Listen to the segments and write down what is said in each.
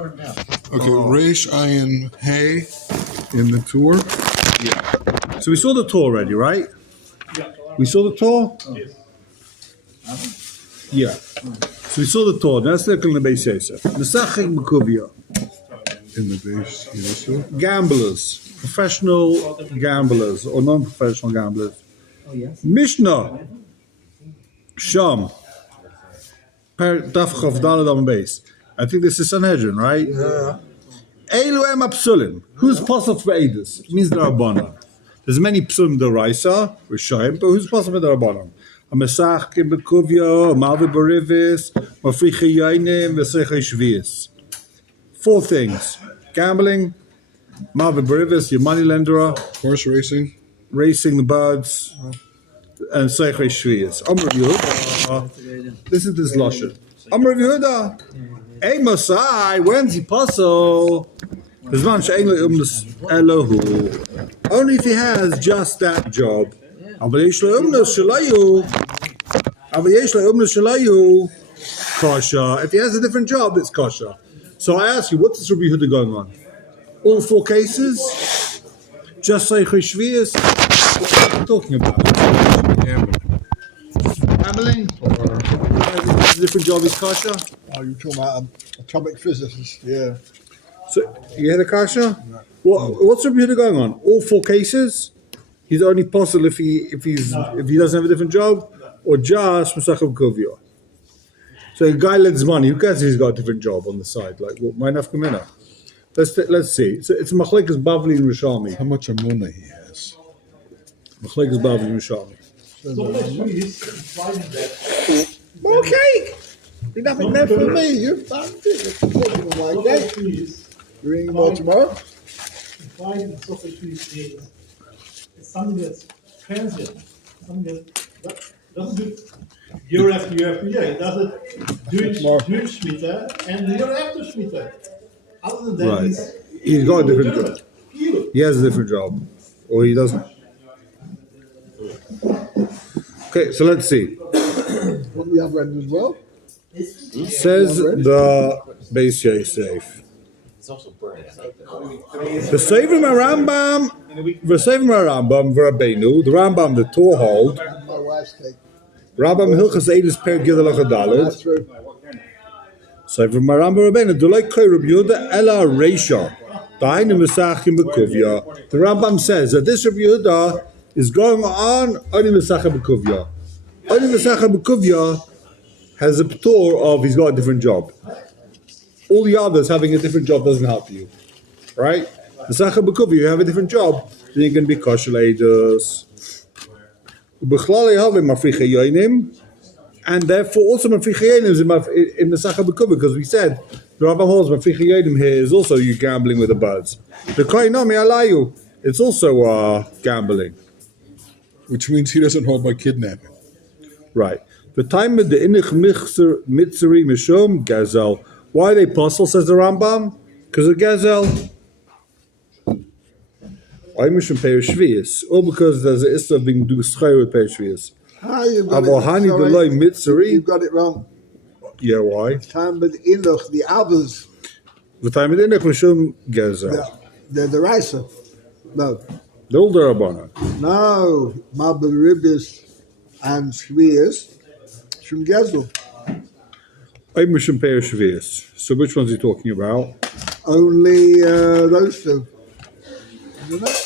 turned down. Okay, Reish Ayin Hay in the tour. Yeah. So we saw the Torah already, right? Yeah. We saw the Torah? Yes. Yeah. So we saw the Torah. That's the Beis Yosef. The Sachik B'Kuvia. In the base, yes. Gamblers. Professional gamblers or non-professional gamblers. Oh, yes. Mishnah. Sham. Daf Chav Daled on base. I think this is Sanhedrin, right? Yeah. Eilu em apsulim. Who's possible for Eidus? It means the Rabbanon. There's many psulim deraisa, Rishayim, but who's possible for the Rabbanon? A Mesach B'Kuvia, a Malvi Barivis, Mafricha Yainim, Vesechei Shvius. 4 things. Gambling, Malvi Barivis, your money lender, Horse racing. racing the birds, and Seichei Shvius. Amr Yehuda. Listen to this Lashon. Amr Yehuda. Hey Mosai, when's he possible? Only if he has just that job. Kosher. If he has a different job, it's kosher. So I ask you, what's this Rabbi Yehuda going on? All 4 cases? Just like Shvius? What are you talking about? Gambling? Or a different job is kosher? Oh, you're talking about atomic physicist, yeah. So you had a kasha? What's Rabbi Yehuda going on? All 4 cases? He's only possible if he doesn't have a different job, or just Musachab Kovio. So a guy lends money. Who cares if he's got a different job on the side? Like what? Mine Afkamina. Let's see. So it's Machlekes Bavli and Rishami. How much amuna he has? Machlekes Bavli and Rishami. So please find that. More cake! Be nothing there for me, you found it. Like that. Please You're eating more tomorrow? find the social trees is something that's transient, something that doesn't do year after year after year. It does it during Shemitah and the year after Shemitah. Other than that, Right. He's got a different job. He has a different job, or he doesn't. Okay, so let's see. From the other end as well? Says the Beis Yosef. It's also burning. V'sevim Rambam, v'Rabbeinu. The Rambam, the Torah hold. My wife's cake. Rambam Hilchas Eidus Per Gidel Achadalet. That's true. Sevim Rambam Rabbeinu. Dolei Koi Rabbi Yehuda Ela Reisha. Dainu Mesachim B'Kuvya. The Rambam says that this Rabbi Yehuda is going on only Mesachim B'Kuvya. Only Mesachim B'Kuvya has a p'tor of he's got a different job. All the others having a different job doesn't help you, right? Mesachim B'Kuvya, you have a different job, then you're going to be kosher leidus. And therefore also Mafricha Yonim is in the Mesachim B'Kuvya, because we said the Rambam holds Mafricha Yonim here is also you gambling with the birds. The Koinami Alayu, it's also gambling. Which means he doesn't hold by kidnapping. Right. The time of the Inich Mitzuri Mishum Gazel. Why are they apostle, says the Rambam? Because of Gazel. Why Mishum Peir Shvius? Or because there's an issue of being do schei with Peir Shvius. You've got Avohani Deloi Mitzuri. You've got it wrong. Yeah, why? Time with Inuch, the others, The time of the Inich Mishum Gazel. they're the Raisa. No. The older Rabbana. No. Malbaribis and Shvias from Gezel. Why Mishum Peir Shvius? So which one's he talking about? Only those two. Isn't it?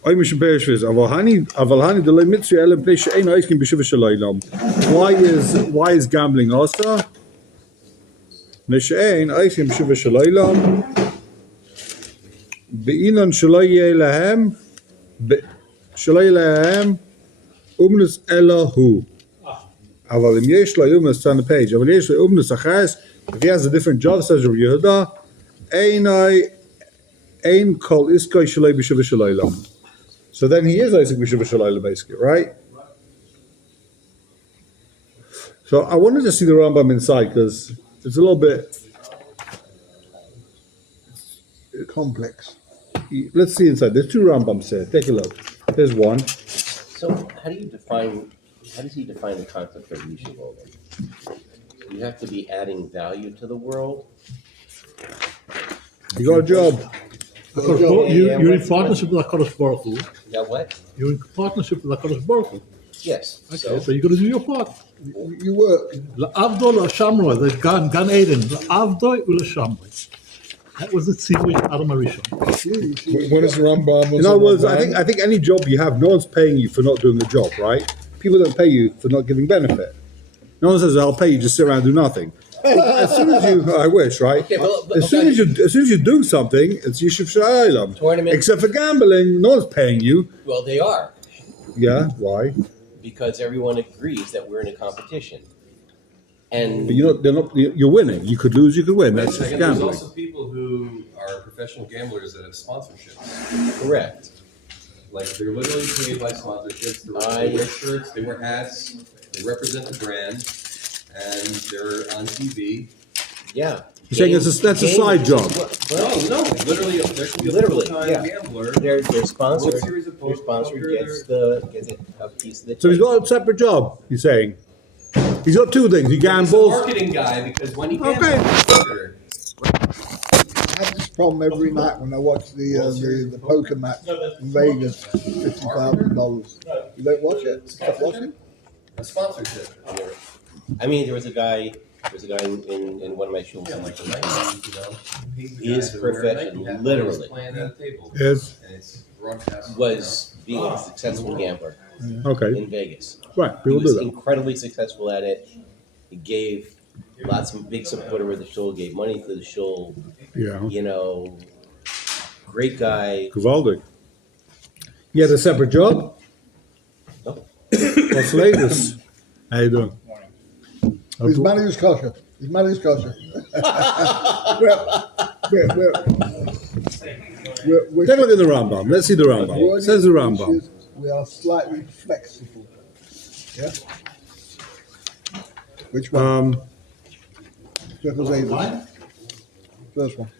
Why Mishum Peir Shvius? Avalhani Deloi Mitzuri Elam Pnei She'ein Oiskim B'Shiva Shalaylam. Why is gambling also? Pnei She'ein Oiskim B'Shiva Shalaylam. Be'inon Shelo Yeh Lahem Umnus Elahu. Aval im yesh lo umnus, it's on the page. Aval yesh lo umnus achares. If he has a different job, says Rabbi Yehuda, ein kol iskoi shalei b'shuva shalaylam. So then he is Isaac b'shuva shalaylam, basically, right? So I wanted to see the Rambam inside because it's a little bit Complex. Let's see inside. There's 2 Rambams here. Take a look. Here's one. So how does he define the concept of Yeshiva? You have to be adding value to the world. You got a job. You're in partnership with HaKadosh Baruch Hu. You got what? You're in partnership with HaKadosh Baruch Hu. Yes. Okay, so you're going to do your part. You work. L'avdo l'shamroi, the Gan Eden. L'avdo u'l'shamroi. That was the tzivui Adam Harishon. When is the Rambam? In other words, I think any job you have, no one's paying you for not doing the job, right? People don't pay you for not giving benefit. No one says, "I'll pay you, just sit around and do nothing." As soon as you, I wish, right? Okay, but As soon as you do something, it's Yishuv Sha'alam. Tournament. Except for gambling, no one's paying you. Well, they are, Yeah, why? because everyone agrees that we're in a competition. And But you're winning. You could lose, you could win. That's just There's gambling. also people who are professional gamblers that have sponsorships. correct. Like they're literally paid by sponsorships. They wear shirts, they wear hats, they represent the brand, and they're on TV. Yeah. You're saying that's a side job. No, literally, there should be a Literally, full-time yeah. gambler. They're sponsored. World Series of Their sponsor Poker, gets a piece of the. So he's got a separate job, you're saying? He's got two things. He He's a gambles. marketing guy because when he gambles, Okay. poker, I have this problem every night when I watch the poker match in Vegas, $50,000. You don't watch it? Stop watching? a sponsorship. I mean, there was a guy in one of my shuls. Yeah, like the 90s, you know. He is professional, literally. Playing at a table. Yes. And it's broadcast. Was being a successful gambler Okay. in Vegas. Right. He People do was that. incredibly successful at it. He gave lots of big supporter of the shul, gave money to the shul. Yeah. You know, great guy. Gewaldig. You had a separate job? No. What's the latest? How you doing? His money is kosher. His money is kosher. We're Take a look at the Rambam. Let's see the Rambam. It says the Rambam. We are slightly flexible. Yeah? Which one? Circle Davis. First one.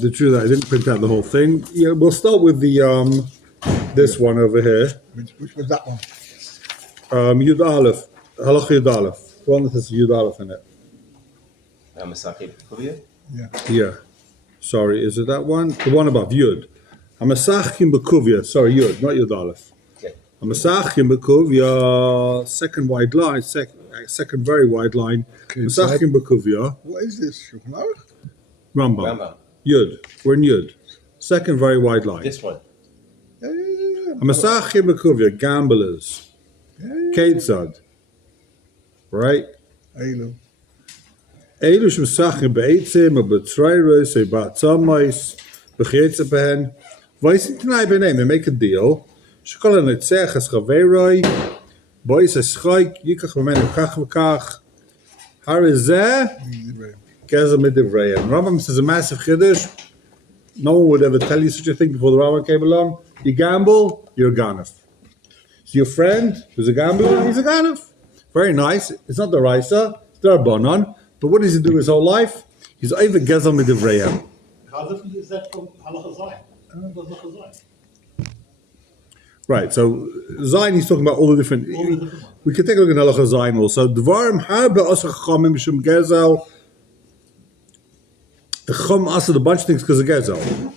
The truth, I didn't print out the whole thing. Yeah, we'll start with the this one over here. Which was that one? Yud Aleph, Halacha Yud Aleph. The one that has Yud Aleph in it. Masake Puvia? Yeah. Sorry, is it that one? The one above Yud. Hamasachim Bekuvia. Sorry, Yud, not Yud Aleph. Okay. Hamasachim Bekuvia. Second wide line. Second very wide line. Hamasachim Bekuvia. What is this? Shulchan Aruch? Rambam. Rambam. Yud. We're in Yud. Second very wide line. This one. Yeah. Hamasachim Bekuvia. Gamblers. Ketzad. Right? Elu. אלו שמשחקים בעצם או בצריירוס או בעצמייס בחייצה בהן ואיסים תנאי ביניהם, they make a deal שכל הנצח אז חברוי בויס השחייק ייקח ממנו כך וכך הרי זה גזר מדבריהם. Rambam says a massive chiddush. No one would ever tell you such a thing before the Rambam came along. You gamble, you're a ganef. So your friend who's a gambler, he's a ganef. Very nice. It's not the Raisa, it's the Rabbanon. But what does he do his whole life? He's over gezel midivrayim. How different is that from Halacha Zayin? What is Halacha Zayin? Right, so Zayin, he's talking about all the different. We can take a look at Halacha Zayin also. Dvarim harbe asher chachamim shum gezel. The chum asked a bunch of things because of gezel.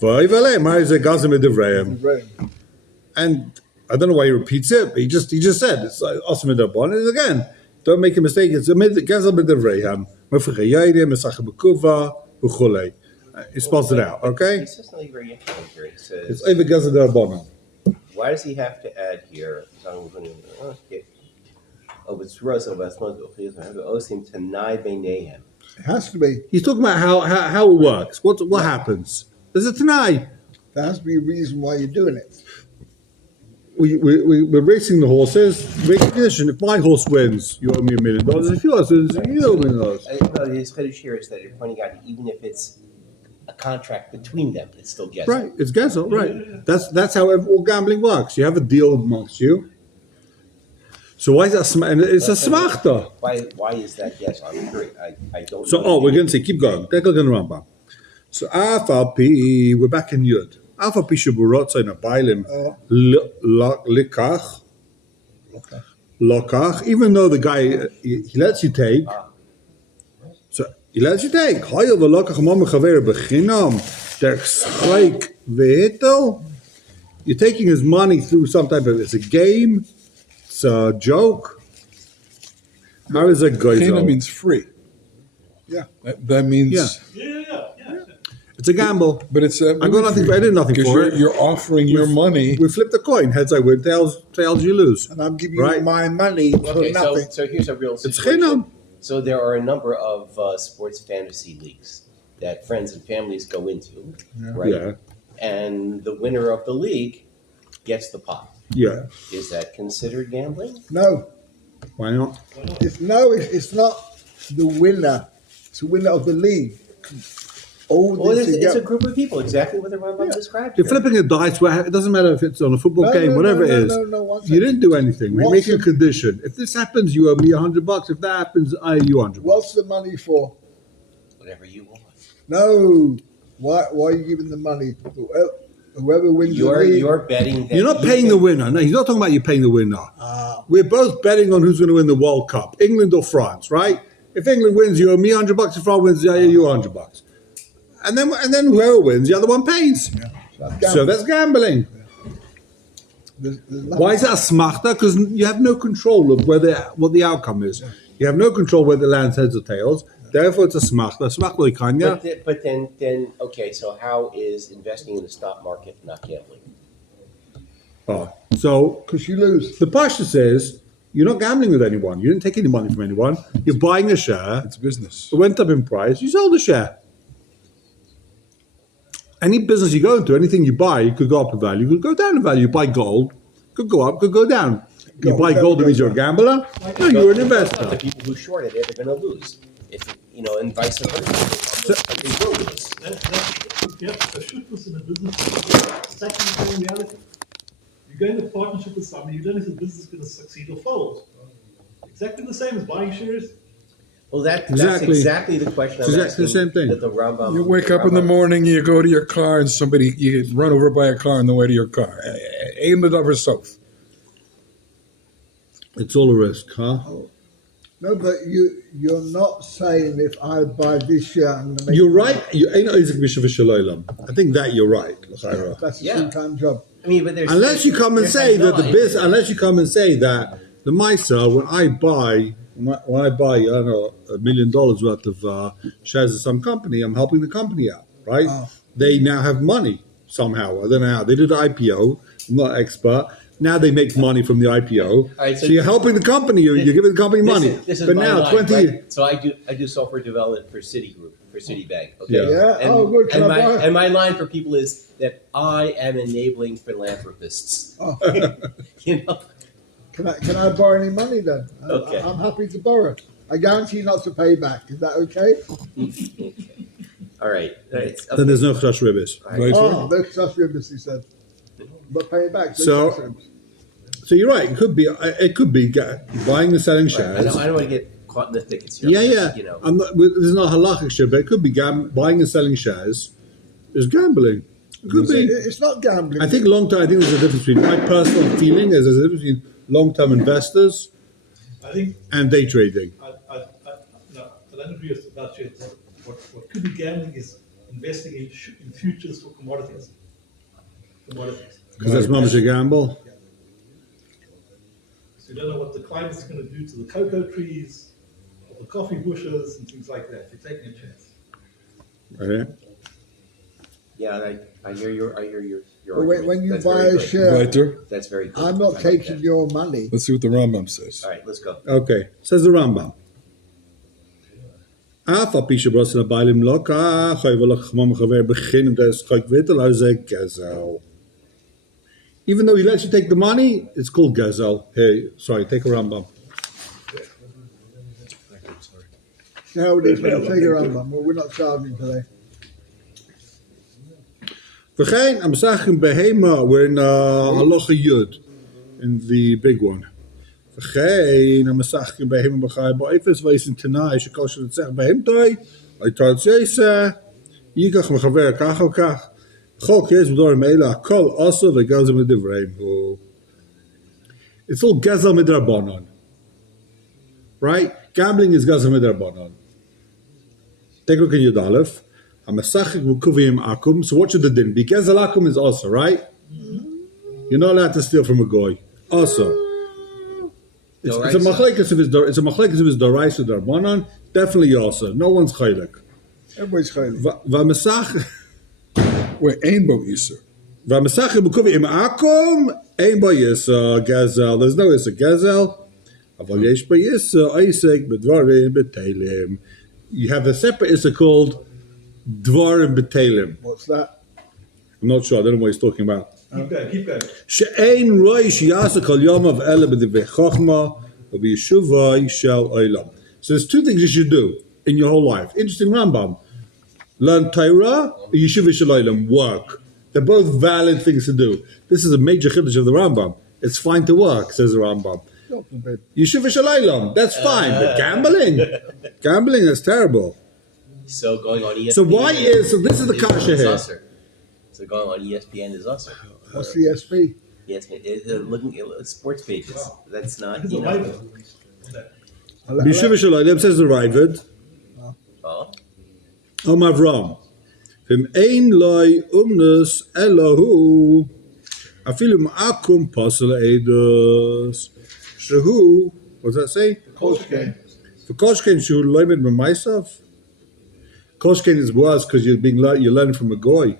V'ayvale ma'izeh gezel midivrayim. And I don't know why he repeats it, but he just said it's like asher midivrayim. And again. Don't make a mistake. It's a gezel midivrayim. Mefrechayayim mesachah bekuva v'chulei. He spells it out. Okay. He says something very interesting here. He It's says, over gezel derabbanan. why does he have to add here? Okay. Oh, but it's Rosa, but it's not Osim Tanai Beinehem. It has to be. He's talking about how it works. What happens? There's a tanai. There has to be a reason why you're doing it. We're racing the horses. Make a condition. If my horse wins, you owe me $1 million. If yours wins, you owe me $1 million. No, his chiddush here is that you're pointing out even if it's a contract between them, it's still Gezel. Right, it's gezel. Right. That's how all gambling works. You have a deal amongst you. So why is that? And it's a smachta. Why is that Gezel? I'm curious. I don't So know. we're going to say keep going. Take a look at the Rambam. So afal pi, we're back in Yud. Afal pi shaburot zayin abaylim likach lokach, even though the guy, he lets you take. So, he lets you take. Hayel v'lokach mom chaver bechinam. There's like vehitel. You're taking his money through some type of, it's a game, it's a joke. How is that Kena goizo? means free. Yeah. That means, Yeah. It's a gamble. but it's I got nothing. I did nothing because for it. you're offering your money. We flip the coin. Heads I win, tails you lose. And I'm giving Right. you my money for Okay, nothing. so here's a real It's situation. chinam. So there are a number of sports fantasy leagues that friends and families go into, right? Yeah, And the winner of the league gets the pot. yeah. Is that considered gambling? No, Why not? it's not the winner. It's the winner of the league. All Well, this it's a together. group of people, exactly what the Rambam described. You're here. flipping a dice. Where it doesn't matter if it's on a football No, game, no, whatever no, it is. no, one You second. didn't do anything. We're What's making a the- condition. If this happens, you owe me $100. If that happens, I owe you $100. What's the money for? Whatever you want. No. Why are you giving the money? Whoever wins the league. You're betting that You're not you paying the can- winner. No, he's not talking about you paying the winner. Ah. We're both betting on who's going to win the World Cup, England or France, right? If England wins, you owe me $100. If France wins, I owe you $100. And then whoever wins, the other one pays. So that's gambling. There's Why is that a smachta? Because you have no control of what the outcome is. You have no control whether it lands heads or tails. Therefore, it's a smachta. Smachta ikanya. But then, okay, so how is investing in the stock market not gambling? Oh, so because you lose. the Pasha says you're not gambling with anyone. You didn't take any money from anyone. You're buying a share. It's business. It went up in price. You sold the share. Any business you go into, anything you buy, you could go up in value, could go down in value. You buy gold, could go up, could go down. You buy gold, it means you're a gambler. No, you're an The investor. people who shorted it are going to lose. If and vice versa. They will lose. Yeah, a shootness in a business is exactly the same reality. You go into partnership with somebody, you don't know if the business is going to succeed or fold. Exactly the same as buying shares. Well, that's Exactly. exactly the question. It's I'm exactly the asking same thing. That the Rambam. You wake up in the morning, you go to your car, and you get run over by a car on the way to your car. Aim it over south. It's all a risk, huh? No, but you're not saying if I buy this share, I'm going to make. You're right. You ain't Isaac Bishop Shalom. I think that you're right. L'chaira. That's a Yeah. full-time job. I mean, but there's Unless you come and there's say no that the line. biz, unless you come and say that the Misa, when I buy, I don't know, $1 million worth of shares of some company, I'm helping the company out, right? Oh. They now have money somehow. I don't know how. They did an IPO. I'm not an expert. Now they make money from the IPO. right, so you're helping the company. You're giving the company money. This is but my now, line, 20 right? So I do software development for Citigroup, for Citibank. Okay. Yeah. Yeah. And, Oh, good. Can and I my buy? and my line for people is that I am enabling philanthropists. Oh, You know. can I borrow any money then? Okay. I'm happy to borrow. I guarantee not to pay back. Is that okay? All right. Then there's no chash ribis. Right? Oh, that's ribbons, he said. But pay it back. So- So you're right. It could be buying and selling I shares. don't want to get caught in the thickets here. Yeah, I'm yeah. just, You know. I'm not, this is not halachic shit, but it could be buying and selling shares is gambling. It could be. It's not gambling. I think long term. I think there's a difference between my personal feeling is there's a difference between long term investors I think and day trading. no, I don't agree with that. What could be gambling is investing in futures for commodities. Because that's mama's a gamble. So you don't know what the climate is going to do to the cocoa trees, or the coffee bushes, and things like that. You're taking a chance. Right? Yeah, I hear your But argument. when you That's buy very a good. share, Right. That's very good. I'm I not like taking that. your money. Let's see what the Rambam says. All right, let's go. Okay. Says the Rambam. אף על פי שברוסן הבעלים לא כך, אבל כמו מחבר בכין דרך ויתל, אז זה גזל. Even though he lets you take the money, it's called gazelle. Hey, sorry, take a Rambam. See how it is when you take a run, we're not charging today. V'chein, I'm saying behema, we're in halacha yud, in the big one. V'chein, I'm saying behema b'chai ba'efes v'esin tenai, shekol shenetzech behem toi, I say, yikach mechaver kach o kach. Chok yes b'dorim eila, akol also v'gazem l'divreim hu. It's all gazel midrabanon. right? Gambling is Gaza Midrabanan. Take a look in Yud Aleph. Hamasachik Mukuvim Akum. So what should the din be? Gezel Akum is also, right? You're not allowed to steal from a goy. Also. It's a machlekes of his dorais or darbanan. Definitely also. No one's chaylik. Everybody's chaylik. V'amesach. Wait, ain't bo Yisur. V'amesach Mukuvim Akum. Ein bo Yisur Gezel. There's no Yisur Gezel. Aval yesh bo Yisur Isaac bedvarim betelim. You have a separate Yisur called dvarim betelim. What's that? I'm not sure. I don't know what he's talking about. Keep going. She'ein roi sheyasa kol yom of ele b'divei chochma v'yeshuvai shel olam. So there's two things you should do in your whole life. Interesting Rambam. Learn Torah, yeshuvah shel olam, work. They're both valid things to do. This is a major chiddush of the Rambam. It's fine to work, says the Rambam. Yeshuvah shel olam, that's fine. But gambling is terrible. So going on ESPN. So this is the kasha here. Usher. So going on ESPN is also. What's the SP? ESPN is looking at sports pages. That's not, It's you a know. Bible. Yeshuvah shel olam says the Ravid. Oh, Avram. Vim ein loy umnus elohu. Afilu ma'akum pasal edus. Shehu, what does that say? Koshke. For Koshken, shehu loymed b'maisav. Koshken is worse because you're learning from a goy.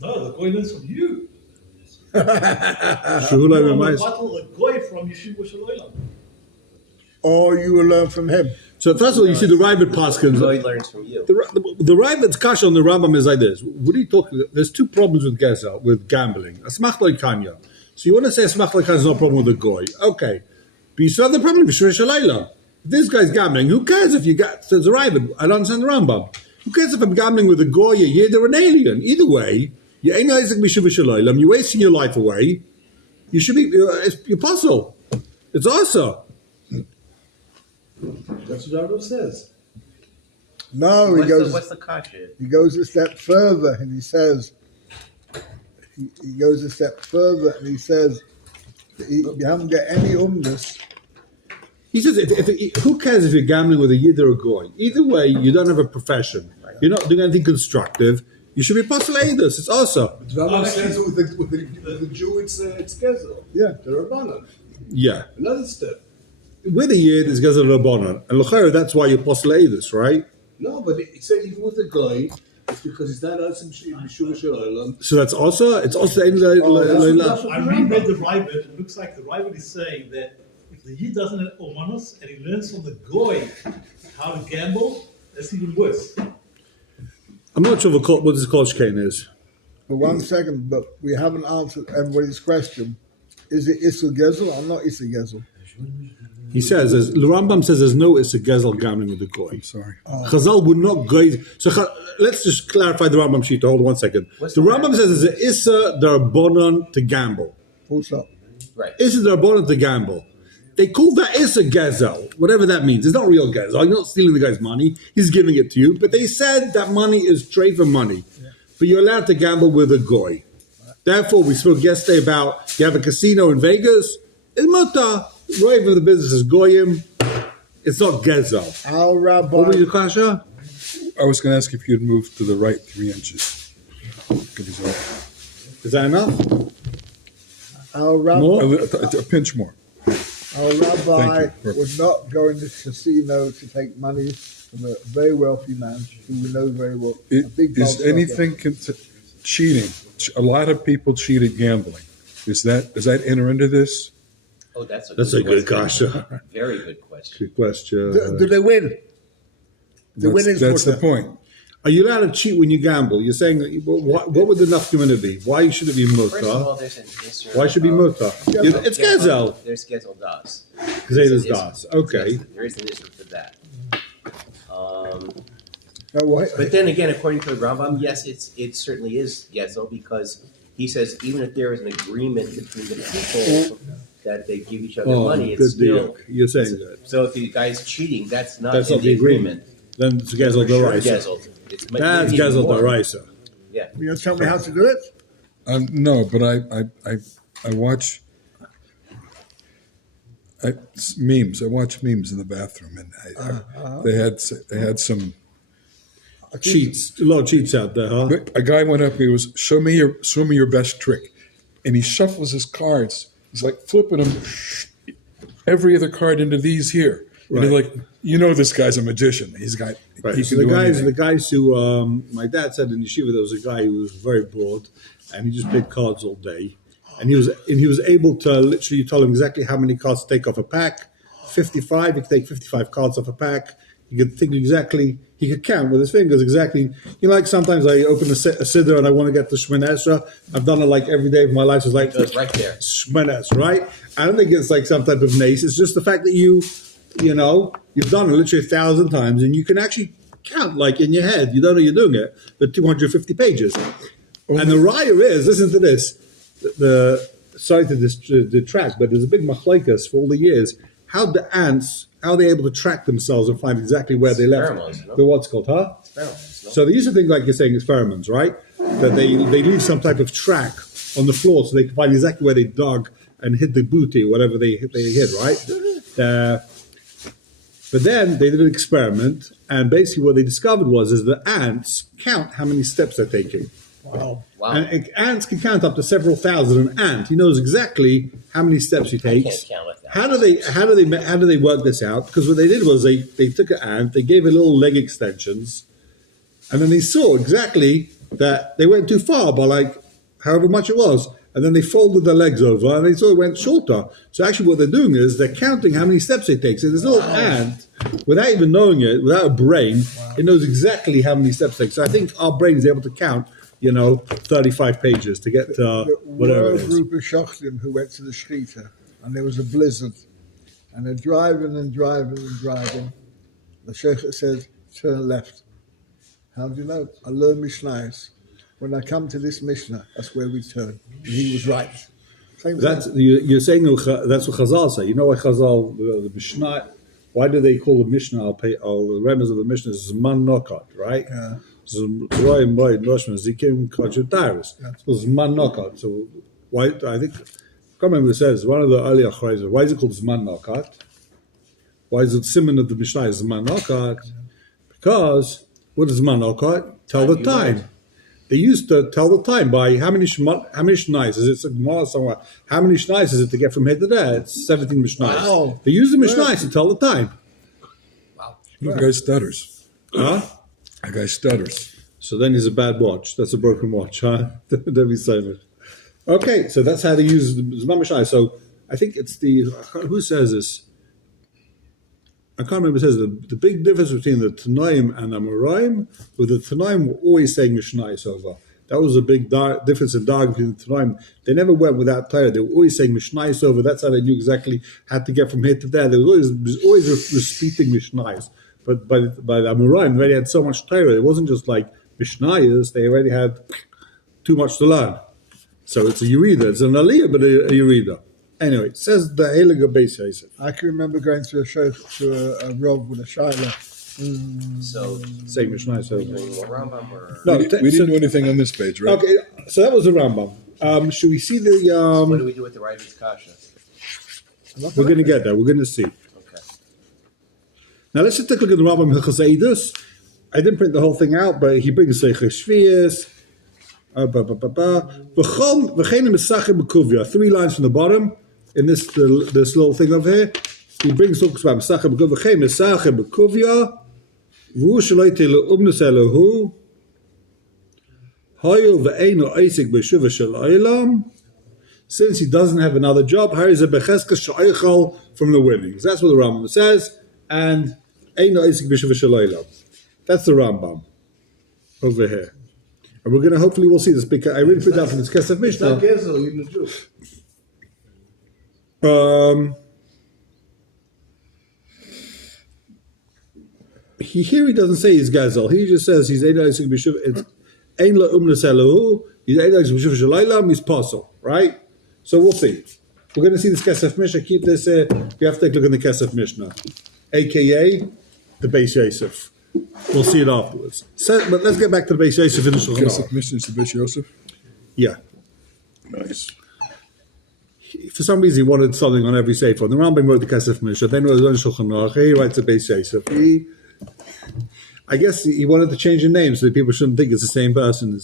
No, the goy learns from you. Shehu You loymed are the b'maisav. battle a goy from Yeshiva Shaloylam. Or you will learn from him. So first of all, you see the Ravid Paskins. Lloyd learns from you. The Ravid's kasha on the Rambam is like this. What are you talking? There's two problems with gezel, with gambling. Asmach loy kanya. So you want to say asmach loy kanya is no problem with the goy? Okay, but you still have the problem with Shrish Shalayla. If this guy's gambling, who cares if you got? Says the Ravid. I don't understand the Rambam. Who cares if I'm gambling with a goy, a yid, or an alien? Either way, you ain't Isaac Mishuv Shalayla. You're wasting your life away. You should be. It's your puzzle. It's awesome. That's what Rambam says. No, What's the kasha? he goes a step further and he says, he goes a step further and he says, you haven't got any umnus. He says, who cares if you're gambling with a yid or a goy? Either way, you don't have a profession. You're not doing anything constructive. You should be postulatus. It's awesome. Rambam says with the Jew it's Gezel. Yeah. The Rabbanan. Yeah. Another step. With a yid, it's Gezel Rabbanan. And l'chayr, that's why you're postulatus, right? No, but it said even with the guy, it's because he's not Asim Yeshua Shalom. So that's also, it's also the end of that's the I reread the Ravid. It looks like the Ravid is saying that if the Yid doesn't have Omanus and he learns from the Goy how to gamble, that's even worse. I'm not sure what this Kolsh Kane is. For 1 second, but we haven't answered everybody's question. Is it Issa Gezel or not Issa Gezel? He says, the Rambam says there's no Issa Gezel gambling with the goy. Sorry. Chazal would not go. So let's just clarify the Rambam sheet. Hold 1 second. The Rambam says there's an Issa Darbonon to gamble. Full stop. Right. Issa Darbonon to gamble. They call that Issa Gezel, whatever that means. It's not real Gezel. You're not stealing the guy's money. He's giving it to you. But they said that money is treifa money. Yeah. But you're allowed to gamble with a goy. Therefore, we spoke yesterday about you have a casino in Vegas. It's muta. Right of the business is goyim. It's not gezel. Al Rabbi. What were your kasha? I was going to ask if you'd move to the right 3 inches. Is that enough? Al Rabbi. More? A pinch more. Al Rabbi Thank you. would not go in the casino to take money from a very wealthy man who we know very well. A big Is bulk anything cheating? A lot of people cheat at gambling. Does that enter into this? Oh, that's a good question. kasha. Very good question. Good question. Do they win? The winners That's the put point. Are you allowed to cheat when you gamble? You're saying that. What would the nafkamina be? Why should it be First of all, muta? there's an issue. Why should it be muta? It's gezel. There's gezel das. Gezel das. Okay. There is an issue for that. No, what? But then again, according to the Rambam, yes, it certainly is gezel because he says even if there is an agreement between the people that they give each other money, it's good still. deal. You're saying that. So if the guy's cheating, that's not That's in not the agreement. Then it's gezel For sure deraisa. gezel. It's That's maybe even gezel more. deraisa. Yeah. You gonna tell me how to do it? No, but I watch. Memes. I watch memes in the bathroom, and they had some. Cheats, a lot of cheats out there, huh? A guy went up. He was show me your best trick, and he shuffles his cards. He's like flipping them, every other card into these here. And you're like, this guy's a magician. He's got. Right. He So can do anything. the guys who my dad said in yeshiva, there was a guy who was very bored, and he just played cards all day, and he was able to literally, you tell him exactly how many cards to take off a pack. 55. He could take 55 cards off a pack. He could think exactly. He could count with his fingers exactly. Like sometimes I open a siddur and I want to get the Shemona Esrei. I've done it like every day of my life. So it's like It goes right there. Shemona Esrei, right? I don't think it's like some type of nace. It's just the fact that you've done it literally 1,000 times and you can actually count like in your head. You don't know you're doing it. The 250 pages. And the raya is, listen to this. Sorry to detract, but there's a big machlokes for all the years. How the ants, how are they able to track themselves and find exactly where they left? Pheromones, no? The what's called, huh? Pheromones, no? So they used to think, like you're saying, it's pheromones, right? That they leave some type of track on the floor so they can find exactly where they dug and hit the booty or whatever they hit, right? But then they did an experiment, and basically what they discovered is the ants count how many steps they're taking. Wow. And ants can count up to several thousand. An ant, he knows exactly how many steps he takes. Can't count like that. How do they work this out? Because what they did was they took an ant, they gave it little leg extensions, and then they saw exactly that they went too far by like however much it was, and then they folded their legs over and they saw it went shorter. So actually, what they're doing is they're counting how many steps they take. So this little ant, without even knowing it, without a brain, it knows exactly how many steps it takes. So I think our brain is able to count 35 pages to get whatever it There were a is. group of shachtim who went to the Shechita, and there was a blizzard, and they're driving and driving and driving. The shechita said, turn left. How do you know? I learned Mishnayos. When I come to this Mishnah, that's where we turn. And he was right. Same thing. You're saying that's what Chazal say. You know why Chazal, the Mishnah, why do they call the Mishnah, the remnants of the Mishnah is Zman Nokat, right? Yeah. Zman Nokat. So why, I think, I can't remember what it says, one of the earlier Achrayzah, why is it called Zman Nokat? Why is it Simon of the Mishnah is Zman Nokat? Because, what is Zman Nokat? Tell the time. They used to tell the time by how many shnais is it? Somewhere. How many shnais is it to get from here to there? It's 17 shnais. Wow. They use the shnais to tell the time. Wow. That guy stutters. Huh? That guy stutters. So then he's a bad watch. That's a broken watch, huh? Don't be saying it. Okay, so that's how they use the Zman Mishnai. So I think it's who says this? I can't remember. It says the big difference between the Tanaim and Amoraim, with the Tanaim were always saying Mishnayos over. That was a big difference in Dag between the Tanaim. They never went without Torah. They were always saying Mishnayos over. That's how they knew exactly how to get from here to there. They were always repeating Mishnayos. But by the Amoraim, they already had so much Torah. It wasn't just like Mishnayos. They already had too much to learn. So it's a Yerida. It's an Aliyah, but a Yerida. Anyway, it says the Heilige Beis Yosef. I can remember going to a Rov with a Shaila. So, Saying Mishnayos over. Rambam or No, We didn't do anything on this page, right? Okay, so that was the Rambam. Should we see the? what do we do with the Rider's Kasha? We're going to get there. We're going to see. Okay. Now let's just take a look at the Rambam Hilchos Eidos. I didn't print the whole thing out, but he brings Seiches Shvius. Three lines from the bottom in this little thing over here. He talks about Mesachem B'Kuvya. Mesachem B'Kuvya. V'hu sheloi teilu umnus Elohu. Hoyel ve'eino Eisik b'Shuva shel Olam. Since he doesn't have another job, Harizeh Becheska she'oichal from the winnings. That's what the Rambam says. And Eino Eisik b'Shuva shel Olam. That's the Rambam over here. And we're going to, hopefully we'll see this, because I really put down from this Kesef Mishnah. Here he doesn't say he's Gazel. He just says he's Ein La'isik B'Shuv. It's Ein La'umnas Elohu. He's Ein La'isik B'Shuv Shalaylam. He's Pasul, right? So we'll see. We're going to see this Kesef Mishnah. Keep this here. You have to take a look in the Kesef Mishnah, a.k.a. the Beis Yosef. We'll see it afterwards. So, but let's get back to the Beis Yosef in the Shulchan Kesef Aruch. Mishnah is the Beis Yosef. Yeah. Nice. for some reason he wanted something on every sefer. The Rambam wrote the Kesef Mishnah, then wrote his own Shulchan Aruch, he writes a Beis Yosef. I guess he wanted to change the name so that people shouldn't think it's the same person.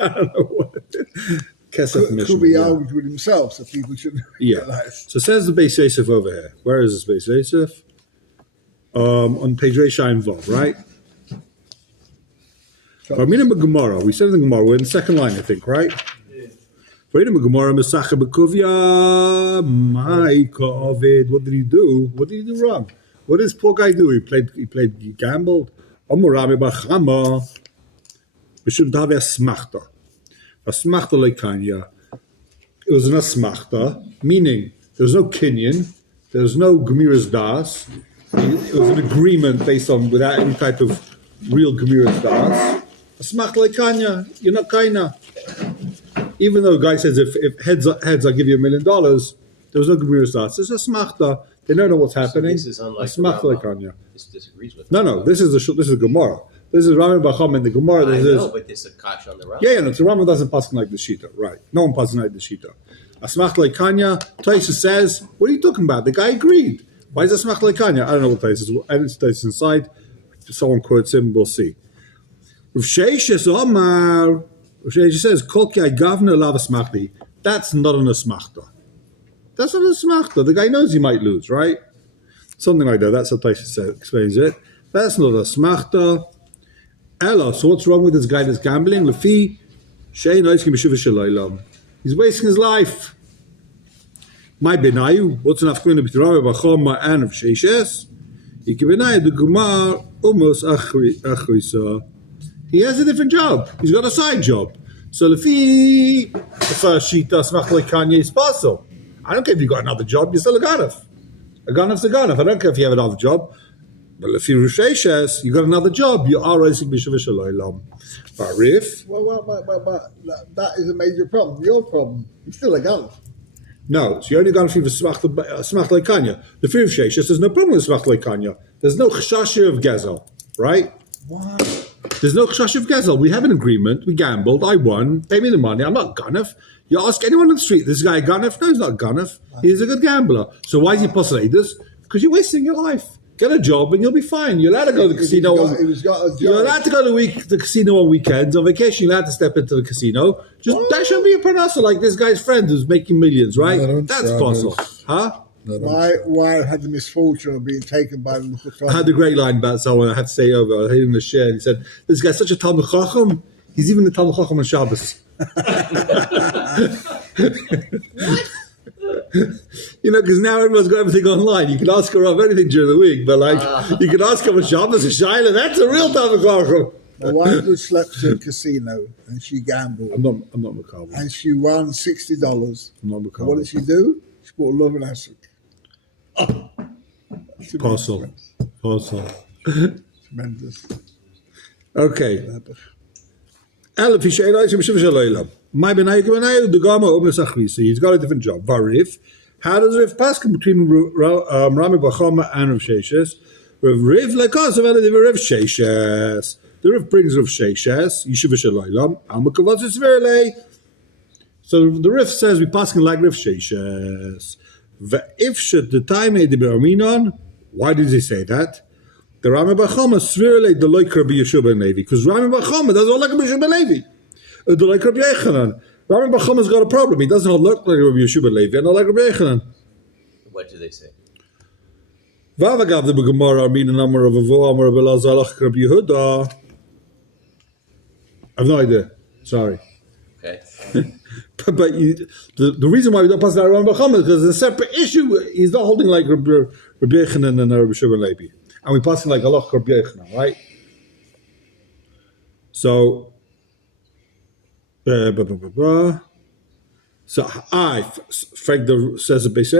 I don't know what it is. Kesef Mishnah. Could be argued with himself, so people should realize. So it says the Beis Yosef over here. Where is this Beis Yosef? On page Reishaim Vav, right? Barminim Gemara. We said in the Gemara, we're in the second line, I think, right? Barminim Gemara, Mesacha Bekuvia, Maika Ovid. What did he do? What did he do wrong? What did this poor guy do? He gambled. Amorami Bachama. We should have a smachta. A smachta like Kanya. It was an asmachta, meaning there was no kinyan, there was no gemiras das. It was an agreement based on without any type of real gemiras das. Asmachta like Kanya, you're not kaina. Even though the guy says if heads I'll give you $1 million, there was no gemiras das. It's a smachta. They don't know what's happening. So this is unlike asmachta like Kanya. This disagrees with. No. This is Gemara. This is Rami Bacham in the Gemara. I know, but this is a kash on the Rambam. Yeah, no, so Rambam doesn't pass like the Shita, right? No one passes like the Shita. Asmach like Kanya, Taisa says, what are you talking about? The guy agreed. Why is Asmach like Kanya? I don't know what Taisa is. I didn't see Taisa inside. If someone quotes him, we'll see. Rav Sheishes Omar, Rav Sheishes says, Kol ki gavna lav asmachti. That's not an asmachta. That's not an asmachta. The guy knows he might lose, right? Something like that. That's how Taisa explains it. That's not an asmachta. Ella, so what's wrong with this guy that's gambling? Lefi, he's wasting his life. My benayu, what's enough going to be Rabbi Bachoma and of Sheishes? He has a different job. He's got a side job. So Lefi, the first shita smach like Kanye's parcel. I don't care if you got another job. You're still a ganef. A ganef's a ganef. I don't care if you have another job. But if you're Sheishes, you got another job. You are rising b'shavah shalaylam. Barif. Well, that is a major problem. Your problem. You're still a gun. No, so you only got a few for smach like Kanya. The fear of Sheishes, there's no problem with smach like Kanya. There's no chashasha of gezel, right? Why? There's no chashasha of gezel. We have an agreement. We gambled. I won. Pay me the money. I'm not ganef. You ask anyone on the street, this guy a ganef? No, he's not a ganef. He's a good gambler. So why is he postulated this? Because you're wasting your life. Get a job and you'll be fine. You're allowed to go to the casino. You're allowed to go to the casino on weekends. On vacation, you're allowed to step into the casino. That shouldn't be a parnasa like this guy's friend who's making millions, right? That's possible. Huh? My wife had the misfortune of being taken by the Mukhtar. I had a great line about someone I had to say over. I hit him in the share and he said, this guy's such a Talmud Chacham. He's even the Talmud Chacham on Shabbos. You know, because now everyone's got everything online. You can ask her of anything during the week, but you can ask her for Shabbos and Shaila. That's a real Talmud Chacham. My wife was slept to a casino and she gambled. I'm not Makabel. And she won $60. I'm not Makabel. What did she do? She bought love and acid. Parcel. Tremendous. Okay. My benayu the gama umesachvisa. He's got a different job. Varif. How does Riv pass between Rami Bachoma and Rav Sheishes? Riv like us of Riv Sheishes. The Riv brings Rav Sheishes. Yeshiva Shalaylam. Almakavaz is very. So the Riv says we pass like Riv Sheishes. If should the time the Beraminon. Why did he say that? The Rami Bachoma svirle the loik Rabbi Yeshua ben Levi because Rami Bachoma doesn't look like Rabbi Yeshua ben Levi. The loik Rabbi Yechanan. Rami Bachoma's got a problem. He doesn't look like Rabbi Yeshua ben Levi and not like Rabbi Yechanan. What do they say? Vavagav the Gemara mean a number of Avo Amar of Elazalach Rabbi Yehuda. I have no idea. Sorry. Okay. but the reason why we don't pass that Rami Bachoma is because it's a separate issue. He's not holding like Rabbi Yechanan and Rabbi Yeshua ben Levi. And we pass it like Allah Rabbi Yechanan, right? So, Fregda says a Beis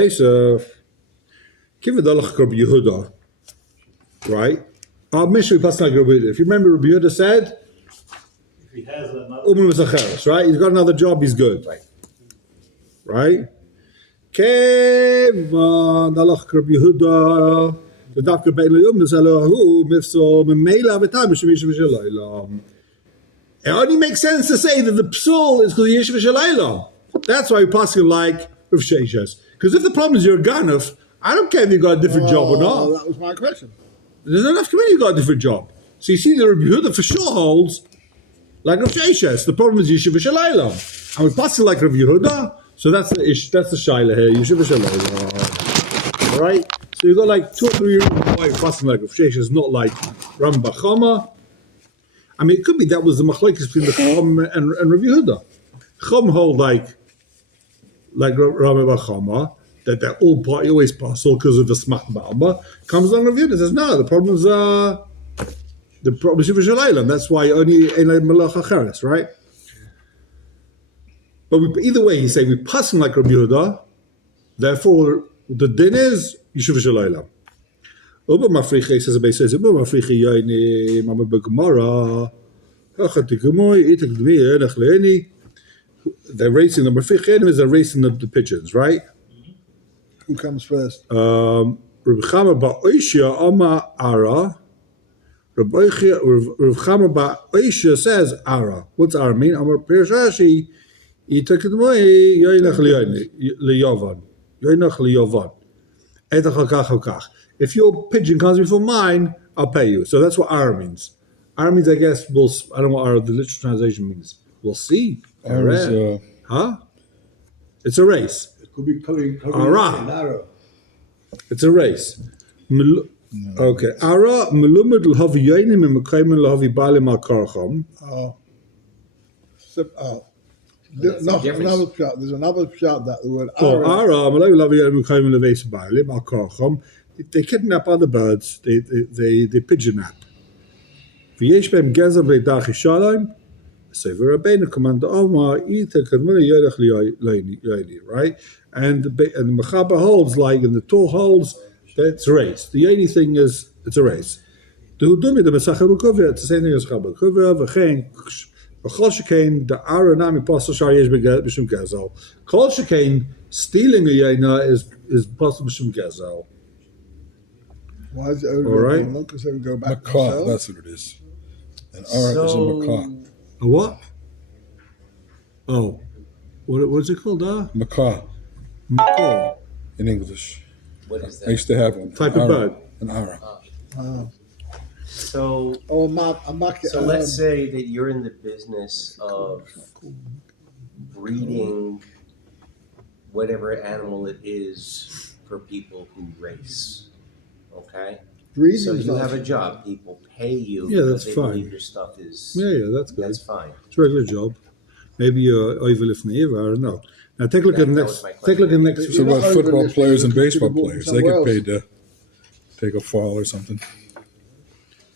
give it Allah Rabbi Yehuda, right? Our mission we pass like Rabbi Yehuda. If you remember, Rabbi Yehuda said, if he has another, right? He's got another job, he's good, right? Kevan Allah Rabbi Yehuda. The doctor Bein Leum is Elahu Mifso Memela V'Tam Yeshiva Shalaylam. It only makes sense to say that the psul is because Yeshiva Shalaylam. That's why we pass it like Rav Sheshes. Because if the problem is you're a ganef, I don't care if you got a different job or not. That was my question. There's enough community you got a different job. So you see the Rabbi Yehuda for sure holds like Rav Sheshes. The problem is Yeshiva Shalaylam. And we pass it like Rav Yehuda. So that's the issue. That's the Shaila here. Yeshiva Shalaylam. All right? So you got like 2 or 3 reasons why you're passing like Rav Sheshes, not like Ram Bachama. I mean, it could be that was the machlekes between the Chum and Rav Yehuda. Chum hold like Ram Bachama, that they're all always possible because of the smach ba'alma. Comes along Rav Yehuda says, no, the problem is Yeshiva Shalaylam. That's why only Elay Malach Acheres, right? But either way, he say we pass him like Rabbi Yehuda. Therefore, the din is Yeshiva Shalaylam. Uba Mafriche says a base says Uba Mafriche Yaini Mama Begamara. They're racing the Mafriche is they're racing the pigeons, right? Who comes first? Rabbi Chama Ba'oishia Ama Ara. Rabbi Chama Ba'oishia says Ara. What's Ara mean? Amar Pirshashi. Yitakidmoi Yainach Liyavan. Yainach Liyavan. If your pigeon comes before mine, I'll pay you. So that's what Ara means. Ara means, I guess, I don't know what Ara, the literal translation means. We'll see. Huh? It's a race. It could be Ara. It's a race. Okay. Ara melumad l'havi yainim and mekayim l'havi balim al-karcham. There's another shot. There's another shot that the word Ara melumad l'havi yainim and mekayim l'havi balim al-karcham. They kidnap other birds. They pigeon nap. V'yesh beim gezer b'leidach yishalayim. Sefer Rabbeinu command Omar Ita Kadmuna Yodach Liyaini, right? And the Mechaba holds like, and the Torah holds that it's a race. The only thing is it's a race. The Hudumi the Mesachah B'Kuvia, it's the same thing as Chaba B'Kuvia. V'chein V'chol Shekain the Ara Nami Pasal Shar Yesh B'Shum Gezel. Kol Shekain stealing a Yaina is Pasal B'Shum Gezel. Why is it over? All right. Because they would go back. Macaw, that's what it is. And Ara is a macaw. A what? Oh, what's it called? Macaw Macaw. in English. What is I that? used to have one. Type of bird. An Ara. So, Oh, let's say that you're in the business of breeding whatever animal it is for people who race. Okay? So you have a job. People pay you. Yeah, that's because they fine. believe your stuff is. Yeah, that's good. That's fine. It's a regular job. Maybe you're Oivelif Neiva, I don't know. Now take a look at the next. Take a look at the next. So what football players and baseball players? They get somewhere paid to take a fall or something.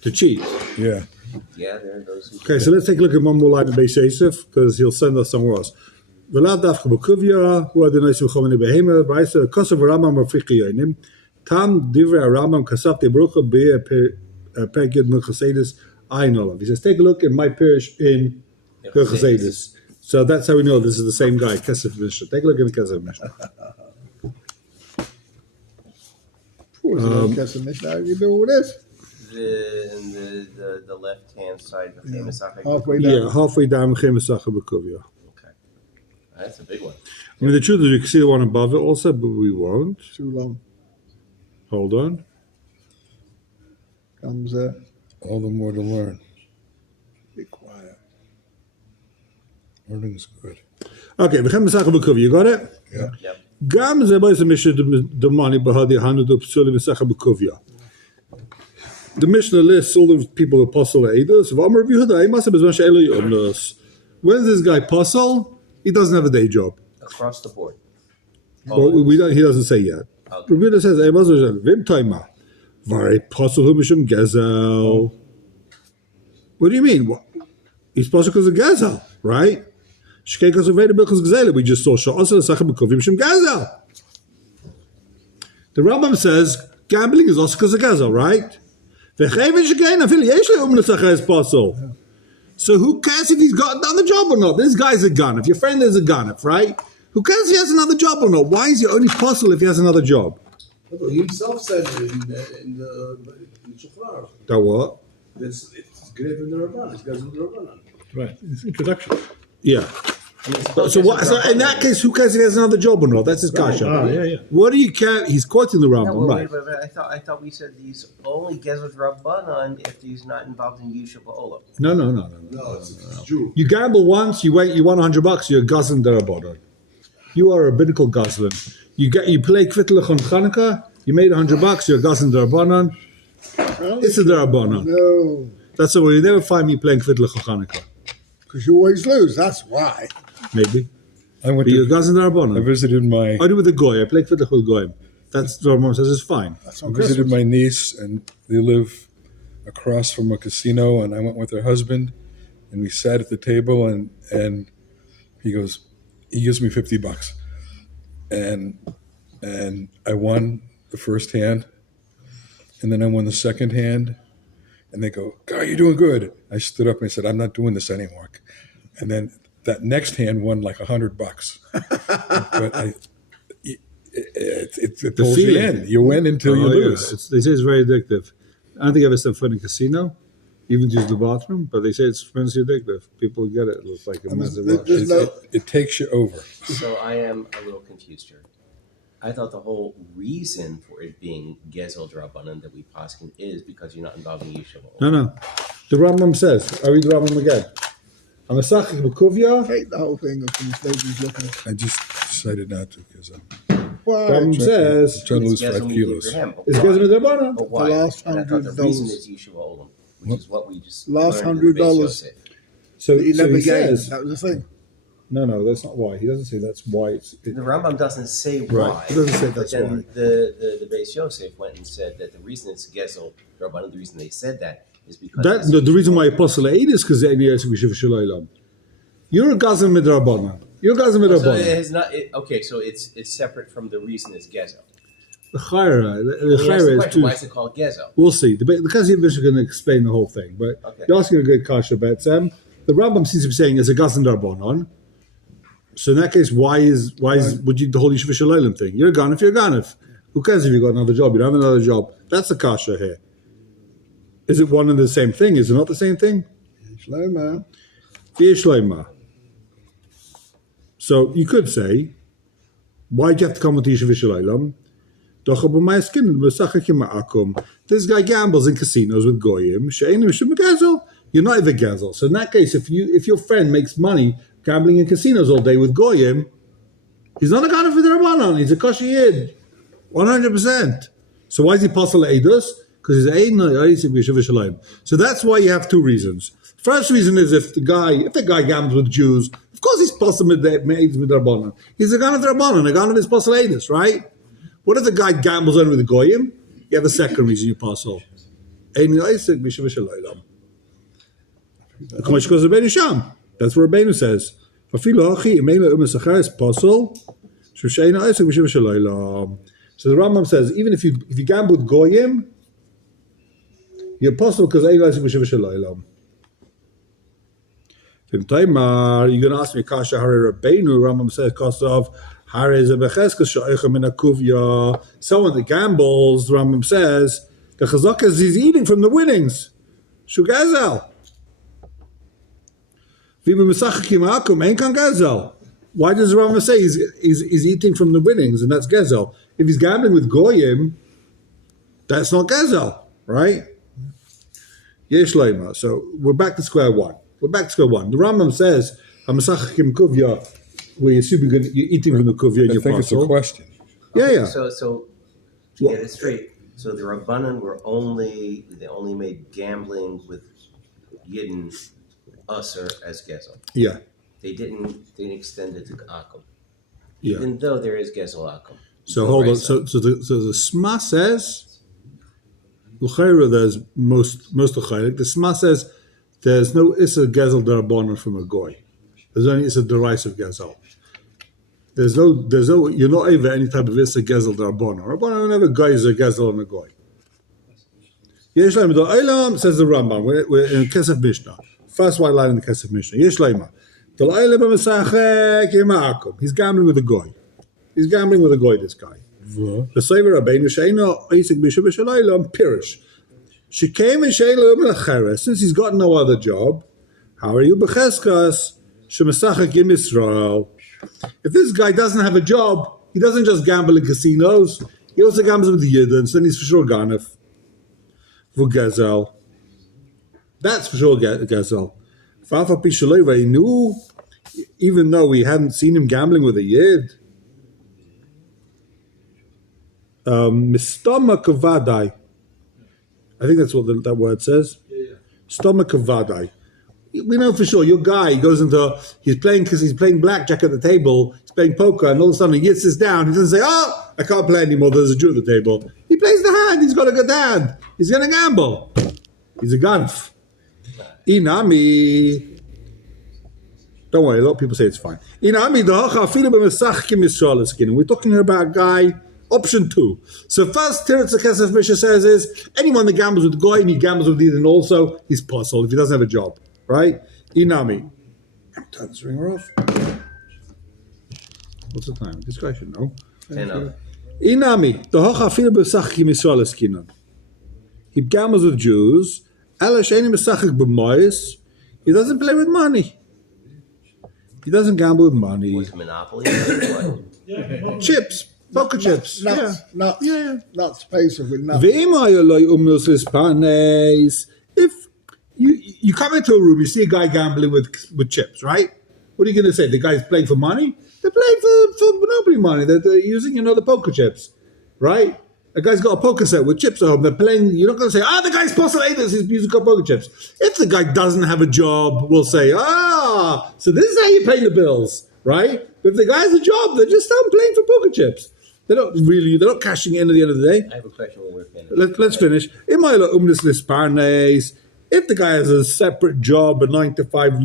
To cheat. Yeah. Yeah, there are those who. Okay, so let's take a look at one more line of Beis Yosef because he'll send us somewhere else. V'lav dafka b'kuvya hu Adonai suchomini behema b'ayisa kosav Rambam Rafiki Yonim tam divrei Rambam kasaf debrucha be'pergid milchasedis ayin olav. He says, take a look at my parish in Milchasedis. So that's how we know this is the same guy, Kesef Mishnah. Take a look at the Kesef Mishnah. You know what it is? The left hand side, the famous Halfway down. Yeah, halfway down Chemesacha b'kuvya. Okay, that's a big one. I mean, the truth is we can see the one above it also, but we won't. Too long. Hold on. Comes All the more to learn. be quiet. Learning is good. Okay, Chemesacha b'kuvya. You got it? Yeah. Yep. Gam ze boys Mishnah the money bahadi hanu do psuli Chemesacha b'kuvya. The Mishnah lists all the people who apostle eidos. When's this guy apostle? He doesn't have a day job. Across the board. Well, we don't. He doesn't say yet. Okay. Rabbi says, "Vim taima, vari apostle hu mishum gezel." What do you mean? What? He's apostle because of gezel, right? Shkei because of because gezel. We just saw sha'asel sachem b'kovim mishum gezel. The Rambam says gambling is also because of gezel, right? So who cares if he's got another job or not? This guy's a gun. If your friend is a gun, right? Who cares if he has another job or not? Why is he only possible if he has another job? He himself said in the Shofar That what? it's great in the Rabban. It's guys in the Rabban. Right. It's introduction. Yeah. So what? So in that case, who cares if he has another job or not? That's his kasha. yeah. What do you care? He's quoting the Rambam, No, right? wait, I thought we said he's only Gezel Rabbanan if he's not involved in Yishuv Olam. No. No, it's Jew. You gamble once, you won $100, you're gazlan derabbanan. You are a rabbinical gazlan. You play kvittelach on Chanukah, you made $100, you're gazlan derabbanan. It's a derabbanan. No, That's the way you never find me playing kvittelach on Chanukah. because you always lose. That's why. Maybe. I went But you're to, gazlan I derabbanan. visited my I do with the goy. I play kvittelach with goyim. That's the Rambam says it's fine. That's I on visited Christmas. my niece, and they live across from a casino. And I went with her husband, and we sat at the table, and he gives me $50, and I won the first hand, and then I won the second hand, and they go, "God, you're doing good." I stood up and I said, "I'm not doing this anymore," and then that next hand won like $100. But it pulls you feeling. in. You win until you Oh, yeah. lose. They say it's very addictive. I don't think I've ever seen fun in a casino, even to use the bathroom, but they say it's tremendously addictive. People get it. It looks like a And massive there's- rush. there's no- It takes you over. So I am a little confused here. I thought the whole reason for it being Gezel Rabbanan that we poskin is because you're not involved in Yishuv Olam. No. The Rambam says, I read the Rambam again. Amasachik b'kuvya, Take the whole thing up and nobody's looking. I just decided not to because Why? Rambam says, I'm trying to lose Gezel 5 means kilos. Abraham, but it's why? Gezim D'Rabbanan. But why? The last And I thought the reason $100. is Yishuv Olam, which is what we just Last learned in the Beis $100. Yosef. So You so never he gave. says, That was the thing. no, that's not why. He doesn't say that's why. The Rambam doesn't say Right. why. He doesn't say but that's then why. The Beis Yosef went and said that the reason it's Gezel Rabbanan, the reason they said that is because That, it's the reason why Yishuv Olam. Apostle Eid is because you're a Gazim Midrabanan. You're a Gazim So it Midrabanan. has not. Okay, so it's separate from the reason it's Gezel. The Chayra, the Let me ask the Chayra is question, too. why is it called Gezel? We'll see. The Gazim is going to explain the whole thing, but Okay. you're asking a good kasha, but the Rambam seems to be saying it's a Gazim Darbanan. So in that case, why is would you the whole Yeshiva Shalayim thing? You're a Ganif, you're a Ganif. Who cares if you got another job? You don't have another job. That's the kasha here. Is it one and the same thing? Is it not the same thing? Shlomo. Shloima. So you could say, why'd you have to come with Yeshiva Shalayim? This guy gambles in casinos with goyim. You're not even gazel. So in that case, if your friend makes money gambling in casinos all day with goyim, he's not a guy for the Rabbanon. He's a kosher yid, 100%. So why is he apostle Eidus? Because he's a. So that's why you have two reasons. First reason is if the guy gambles with Jews, of course he's apostle with Rabbanon. He's a guy of the Rabbanon, a guy of his apostle Eidus, right? What if the guy gambles only with the goyim? You have a second reason you apostle. That's where Rabbeinu says. So the Rambam says, even if you gamble with goyim, you're apostle because you're going to ask me, Kasha Hare Rabbeinu, Rambam says, Kosov, someone that gambles, the Rambam says, the chazaka is he's eating from the winnings. Shugazel. Why does the Rambam say he's eating from the winnings and that's gezel? If he's gambling with goyim, that's not gezel, right? Yesh leima. So we're back to square one. The Rambam says, where you're eating from the kuvya in I your think it's a parcel. question. Yeah. So to get it straight, so the Rabbanan they only made gambling with Yidden usher as Gezel. Yeah. They didn't extend it to Akum. Yeah. Even though there is Gezel Akum. So hold on. So the Sma says, l'chayra, there's most l'chayrik. The Sma says there's no issa gezel darabana from a goy. There's only issa derisive gezel. There's no. You're not over any type of issa gezel darabana. Rabbanan never guys a gezel on a goy. Yesh leima the Eilam, says the Rambam. We're in Kesef Mishnah. First white line in the Kesef Mishnah. Yesh leima the Eilam b'mesachek yemakom. He's gambling with a goy. This guy. The Saver Rabbeinu Sheino Isaac Bishop Shalaylam Pirish. She came in Shayla Since he's got no other job, how are you Becheskas? Shemesachak im Yisrael. If this guy doesn't have a job, he doesn't just gamble in casinos. He also gambles with the Yidden, so then he's for sure Ganef. For Gezel. That's for sure Gezel. Fafa Pishaleva, he knew, even though we hadn't seen him gambling with a Yid. Mistama Kavadai. I think that's what that word says. Stomach Kavadai. We know for sure your guy goes into, he's playing blackjack at the table, he's playing poker, and all of a sudden he gets this down. He doesn't say, "Oh, I can't play anymore, there's a Jew at the table." He plays the hand, he's got a good hand. He's going to gamble. He's a ganf. Inami. Don't worry, a lot of people say it's fine. Inami, we're talking here about a guy, option 2. So first, Tiritz Kesef Misha says is, anyone that gambles with Goy and he gambles with Eden also, he's puzzled if he doesn't have a job. Right? Inami. Turn this ringer off. What's the time? This guy should know. Inami. He gambles with Jews. He doesn't play with money. He doesn't gamble with money. What's Monopoly? Chips. Poker chips. Nuts. Yeah. Nuts, basically, nuts. If you come into a room, you see a guy gambling with chips, right? What are you going to say? The guy's playing for money? They're playing for Monopoly money. They're using, the poker chips, right? A guy's got a poker set with chips at home. They're playing. You're not going to say, the guy's postulated. He's using poker chips. If the guy doesn't have a job, we'll say, so this is how you're paying the bills, right? But if the guy has a job, they're just playing for poker chips. They're not cashing in at the end of the day. I have a question when we're finished. Let's finish. If the guy has a separate job, a 9 to 5,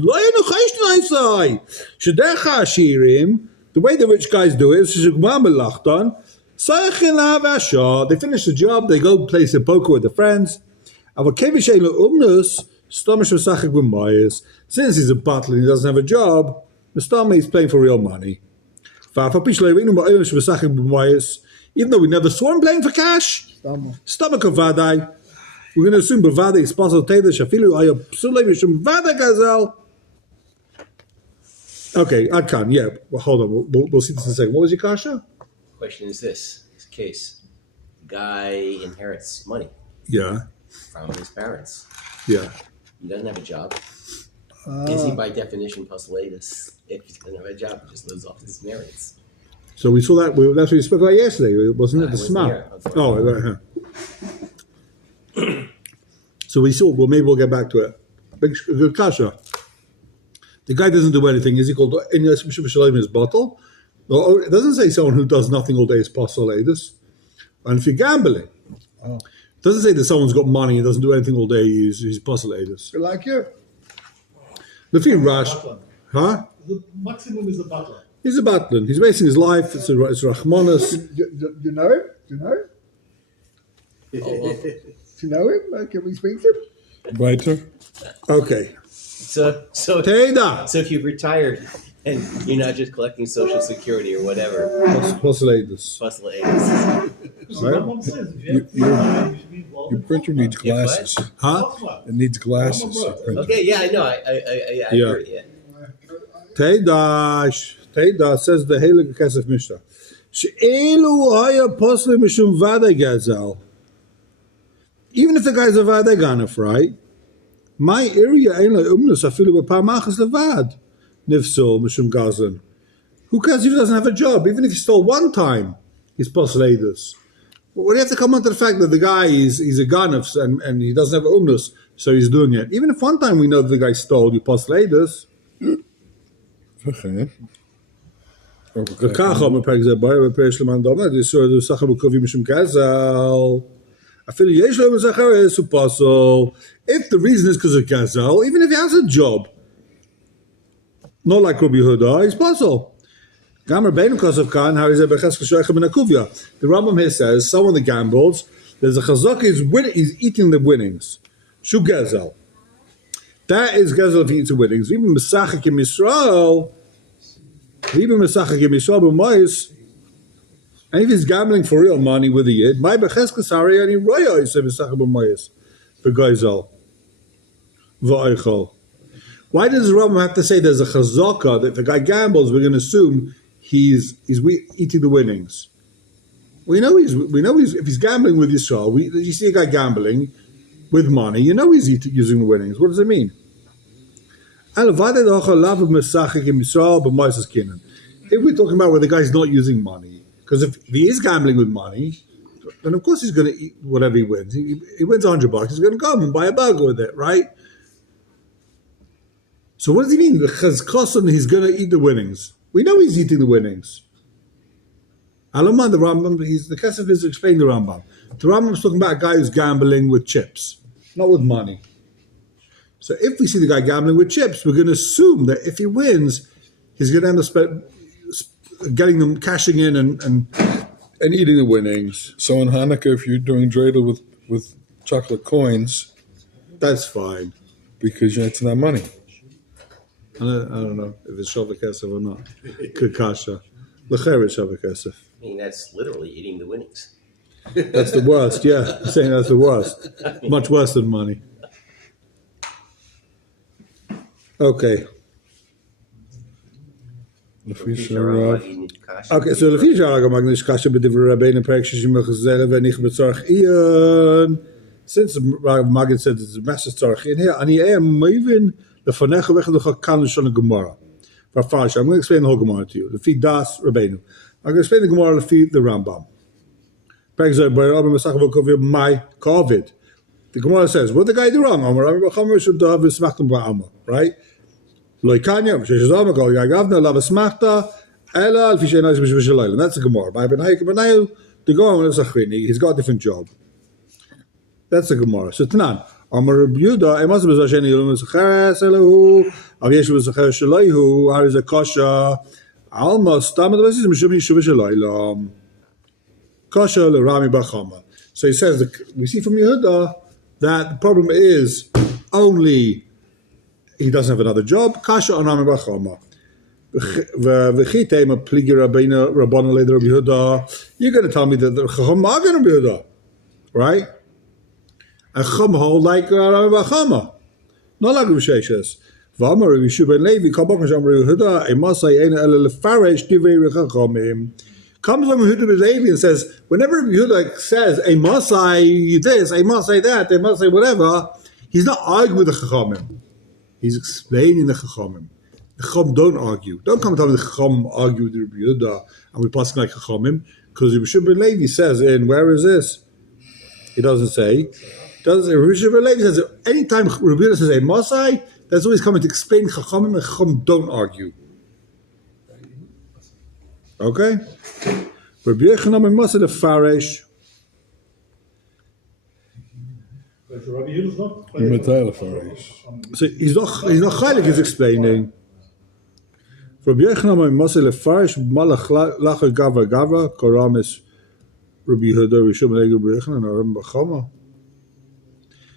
the way the rich guys do it is they finish the job, they go play some poker with their friends. Since he's a butler and he doesn't have a job, he's playing for real money. Even though we never saw him playing for cash, stomach of Vadai. We're going to assume Bavada is possible to Shafilu Aya Psulay Mishum Vada Gazel. Okay, I can, yeah. Well, hold on, we'll see this in a second. What was your kasha? Question is this case. Guy inherits money Yeah. from his parents. Yeah. He doesn't have a job. Is he by definition postulatus? If he doesn't have a job, he just lives off his inheritance. So we saw that, that's what we spoke about yesterday, wasn't it? The wasn't smell. here, Oh, right. So we saw, maybe we'll get back to it. Good kasha. The guy doesn't do anything. Is he called in his bottle? No, it doesn't say someone who does nothing all day is postulatus. And if you're gambling, it doesn't say that someone's got money and doesn't do anything all day, he's postulatus. Like you. The thing Rash, huh? The maximum is a butler. He's a butler. He's wasting his life. It's Rachmanis. Do you know him? Do you know him? Do you know him? Can we speak to him? Weiter. Okay. So Teda. if you've retired and you're not just collecting Social Security or whatever, Postulatus. postulatus. Someone says if you have time, you should be involved Your in printer needs Yeah, what? glasses. Huh? Butler. It needs glasses. your printer. Okay, yeah, I know. I heard it. Teda says the Heilige Kesef Mishnah. She'elu haya posle mishum vada gazel. Even if the guy's a vada ganef, right? My area ain't like umnus afilu b'pamachas levad. Nifsul mishum gazan. Who cares if he doesn't have a job? Even if he stole one time, he's postulatus. Well, you have to come on to the fact that the guy he's a ganef and he doesn't have umnus, so he's doing it. Even if one time we know that the guy stole, you postulatus. Okay. וככה אומר פרק זה בעיה בפרק של מן דומה, זה סחר בקובי משום גזל. אפילו יש לו מזכר הוא פסול. If the reason is because of gazal, even if he has a job, not like Rabbi Yehuda, he's puzzle. גם רבינו כוסף כאן, הרי זה בחזקה שויכה מן הקוביה. The Rambam here says, someone that gambles, there's a chazak, he's eating the winnings. Shu gazal. That is gazal if he eats the winnings. Even Mesachik in Yisrael, and if he's gambling for real money with the yid, my becheskes hari ani roya is mesachik b'moyes for gezel va'eichol. Why does the Rambam have to say there's a chazaka that if a guy gambles, we're going to assume he's eating the winnings? We know he's if he's gambling with Yisrael, you see a guy gambling with money, you know he's using the winnings. What does it mean? If we're talking about where the guy's not using money, because if he is gambling with money, then of course he's going to eat whatever he wins. He wins $100, he's going to go and buy a burger with it, right? So what does he mean? The chazkosan, he's going to eat the winnings. We know he's eating the winnings. Alaman, the Rambam, the Kesef is explaining the Rambam. The Rambam is talking about a guy who's gambling with chips, not with money. So if we see the guy gambling with chips, we're going to assume that if he wins, he's going to end up getting them, cashing in and eating the winnings. So in Hanukkah, if you're doing dreidel with chocolate coins, that's fine. Because it's not money. I don't know if it's Shavah Kesef or not. Kukasha. L'cher is Shavah Kesef. I mean, that's literally eating the winnings. That's the worst, yeah. I'm saying that's the worst. Much worse than money. Okay. Okay, so לפי שהרג המגניש קשה בדברי רבינו פרק 60 ואניך בצורך עיון, since Maggid said it's a massive tzarech in here, אני am moving לפניך וכדוך כאן לשון הגמרא. I'm going to explain the whole Gemara to you. Lefi das Rabbeinu. I'm going to explain the Gemara Lefi the Rambam. My COVID. The Gemara says, what did the guy do wrong? Right? And that's the Gemara. The Gemara, he's got a different job. That's the Gemara. So Tanan. Amar Yehuda, must be Zasheni Yulum Zacheres Elahu, Avyesh Zacheres Shalayhu, Hariza Kasha, Alma Stam the Basis Mishumi Shuvishalaylam. Kasha Rami Bachama. So he says we see from Yehuda that the problem is only he doesn't have another job. Kasha on Rami Bachama. V'chitema pligi Rabbeinu Rabbanan Leder Rabbi Yehuda. You're going to tell me that the Chacham are going to be Yehuda, right? And Chum hold like Rabbi Chama, not like Rabbi Sheshes. V'amar Rabbi Yishu ben Levi, Kabak Hashem Rabbi Yehuda, Emasai Ein Ele Lefarish Divei Rechachamim. Comes Rabbi Yehuda ben Levi and says, whenever Rabbi Yehuda says, Emasai this, Emasai that, Emasai whatever, he's not arguing with the Chachamim. He's explaining the Chachamim. The Chacham don't argue. Don't come and tell me the Chacham argue with Rabbi Yehuda and we pass like Chachamim, because Rabbi Yishu ben Levi says where is this? He doesn't say. Says anytime Rabbi Yehuda says a Masai, that's always coming to explain Chachamim, and Chacham don't argue. Okay? Rabbi Yechonam and Masai the Farish. So he's not Chaylik, he's explaining. Rabbi Yechonam and Masai the Farish Malach Lacha Gavra Gavra Koramis Rabbi Yehuda Rishon Rabbi Yechonam and Rabbi Chama.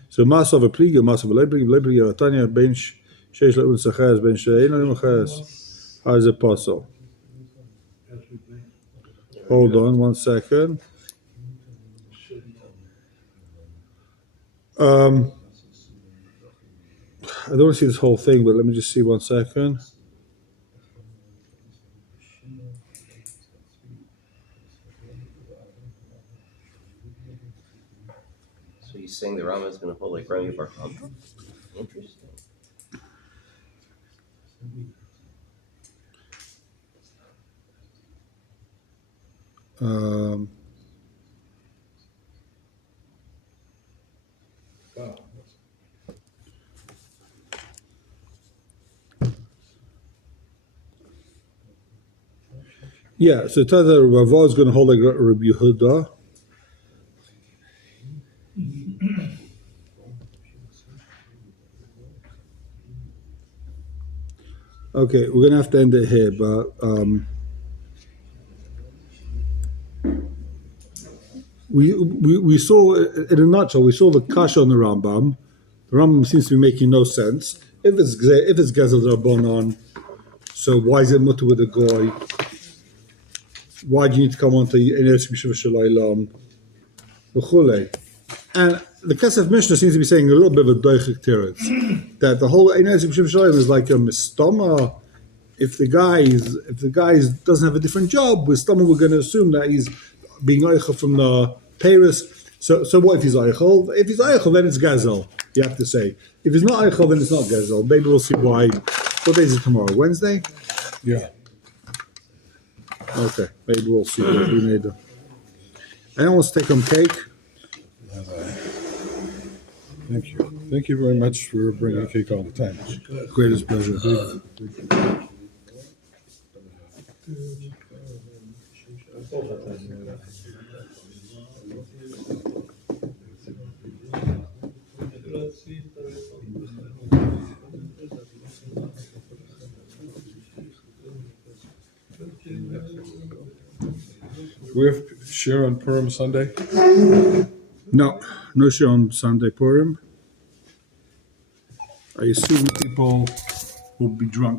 So Masav a Pliga, Masav a Lebriga, Tanya, Bench, Shesh Leun Sachas, Bench, Eino Chas. How is it possible? Hold on 1 second. I don't want to see this whole thing, but let me just see 1 second. So he's saying the Rama is going to hold like Rami Bar Chama? Interesting. Yeah, so it turns out Rava is going to hold like Rabbi Yehuda. Okay, we're going to have to end it here, but we saw, in a nutshell, we saw the kasha on the Rambam. The Rambam seems to be making no sense. If it's Gezel Rabbanon, so why is it mutter with a goy? Why do you need to come on to Enes Mishav Shalaylam? And the Kesef Mishnah seems to be saying a little bit of a doichik teretz, that the whole Ein Etzim Shem Shalom is like a mistama. If the guy doesn't have a different job, with Stama we're going to assume that he's being Eichel from the Paris. So what if he's Eichel? If he's Eichel, then it's Gazel, you have to say. If he's not Eichel, then it's not Gazel. Maybe we'll see why. What day is it tomorrow? Wednesday? Yeah. Okay, maybe we'll see what we made. Anyone wants to take home cake? Thank you. Thank you very much for bringing cake all the time. Greatest pleasure. We have share on Purim Sunday. No show on Sunday Purim. I assume people will be drunk